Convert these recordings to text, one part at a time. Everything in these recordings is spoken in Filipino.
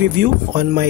review on my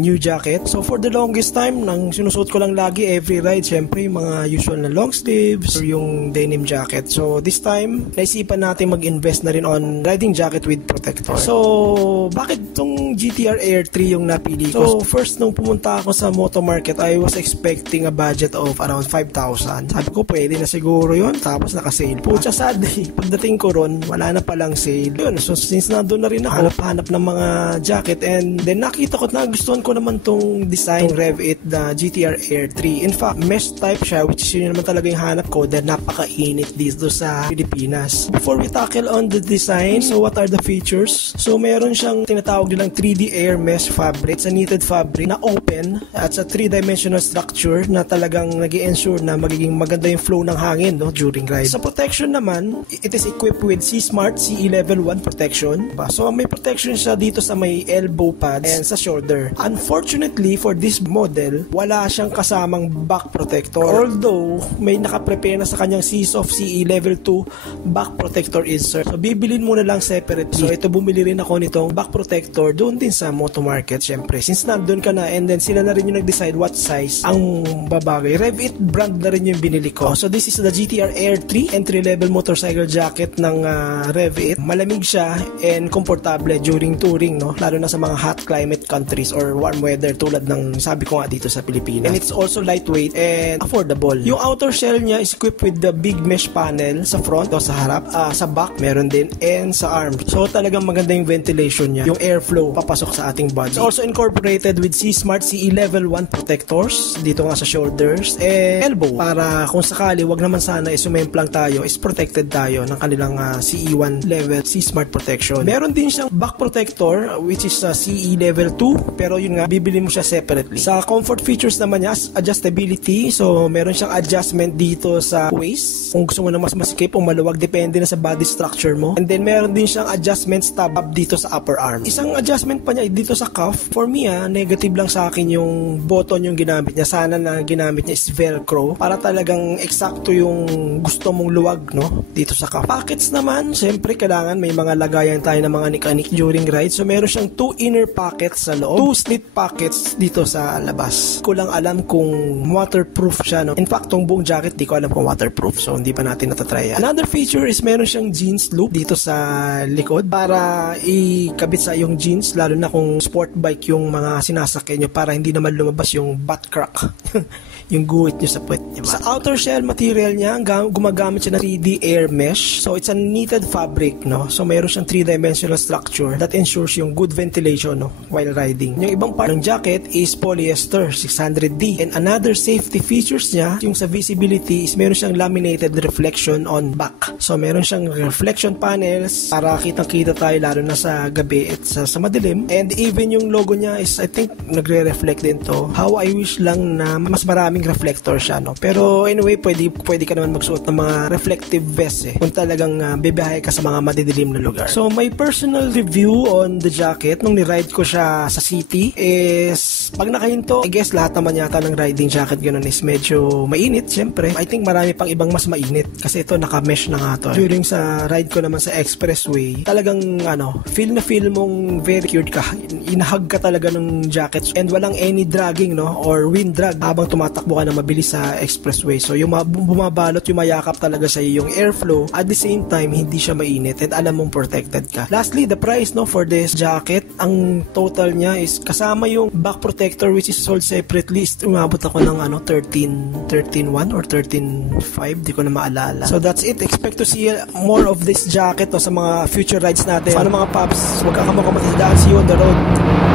new jacket. So for the longest time, nang sinusuot ko lang lagi every ride, syempre mga usual na long sleeves or yung denim jacket. So this time, naisipan natin mag-invest na rin on riding jacket with protector. So bakit tong GTR Air 3 yung napili ko? So first nung pumunta ako sa Moto Market, I was expecting a budget of around 5,000. Sabi ko pwede na siguro yun, tapos naka-sale po. Pucha sadly, pagdating ko ron, wala na palang sale. Yun, so since nandun na rin ako, hanap ng mga jacket, and then nakita ko na gustuhan ko naman tong design, tong Rev 8 na GTR Air 3. In fact, mesh type siya, which is yun naman talaga yung hanap ko dahil napakainit dito sa Pilipinas. Before we tackle on the design, so what are the features? So meron siyang tinatawag nilang 3D air mesh fabric. It's a knitted fabric na open at sa 3-dimensional structure na talagang nag-i-ensure na magiging maganda yung flow ng hangin, no, during ride. Sa protection naman, it is equipped with C-Smart CE Level 1 protection. So may protection siya dito sa may elbow pads and sa shoulder. Unfortunately, for this model, wala siyang kasamang back protector. Although, may nakaprepare na sa kanyang C-Soft CE Level 2 back protector insert. So bibilin mo na lang separately. So ito, bumili rin ako nitong back protector doon din sa Moto Market, syempre. Since nandun ka na, and then sila na rin yung nag-decide what size ang babagay. Rev 8 brand na rin yung binili ko. So this is the GTR Air 3 entry-level motorcycle jacket ng Rev 8. Malamig siya and komportable during touring, no? Lalo na sa mga hot climate countries or warm weather tulad ng sabi ko nga dito sa Pilipinas. And it's also lightweight and affordable. Yung outer shell niya is equipped with the big mesh panel sa front o sa harap, sa back meron din, and sa arm. So talagang maganda yung ventilation niya, yung airflow papasok sa ating body. It's also incorporated with C-Smart CE Level 1 protectors dito nga sa shoulders and elbow, para kung sakali wag naman sana isumemplang tayo, is protected tayo ng kanilang CE1 level C-Smart protection. Meron din siyang back protector which is CE Level 2, pero yun nga, bibili mo siya separately. Sa comfort features naman niya, adjustability. So meron siyang adjustment dito sa waist kung gusto mo na mas masikip o maluwag, depende na sa body structure mo. And then meron din siyang adjustment tab dito sa upper arm. Isang adjustment pa niya dito sa cuff. For me, negative lang sa akin yung button yung ginamit niya. Sana na ginamit niya is velcro para talagang eksakto yung gusto mong luwag, no, dito sa cuff. Pockets naman, syempre kailangan may mga lagayan tayo ng mga nik-anik during ride. So meron siyang 2 inner pockets sa loob, 2 slit pockets dito sa labas. Ko lang alam kung waterproof siya, no. In fact, tong buong jacket di ko alam kung waterproof, so hindi pa natin natatry yan. Another feature is meron siyang jeans loop dito sa likod para ikabit sa yung jeans, lalo na kung sport bike yung mga sinasakyan nyo, para hindi naman lumabas yung butt crack yung guhit nyo sa puwet, diba? Sa outer shell material niya, gumagamit siya ng 3D air mesh. So it's a knitted fabric, no? So mayroon siyang 3-dimensional structure that ensures yung good ventilation, no, while riding. Yung ibang part ng jacket is polyester 600D. And another safety features niya, yung sa visibility, is meron siyang laminated reflection on back. So meron siyang reflection panels para kitang-kita tayo lalo na sa gabi at sa madilim. And even yung logo niya is, I think, nagre-reflect din to. How I wish lang na mas maraming reflector siya, no? Pero anyway, pwede ka naman magsuot ng mga reflective vest kung talagang bibiyahe ka sa mga madidilim na lugar. So my personal review on the jacket nung ni-ride ko siya sa city is, pag nakahinto, I guess lahat naman yata ng riding jacket ganun is medyo mainit, syempre. I think marami pang ibang mas mainit kasi ito naka-mesh na nga to. During sa ride ko naman sa expressway, talagang feel na feel mong very cured ka. Inahag ka talaga ng jacket and walang any dragging, no, or wind drag habang tumatakbo ka na mabilis sa expressway. So yung bumabalot, yung mayakap talaga sa iyo yung airflow, at the same time hindi siya mainit and alam mong protected ka. Lastly, the price, no, for this jacket, ang total niya is kasama yung back protector which is sold separately, is umabot ako ng 13.1 or 13.5, di ko na maalala. So that's it. Expect to see more of this jacket, no, sa mga future rides natin. Paano mga paps, huwag kakamukhang matidaan. See you on the road.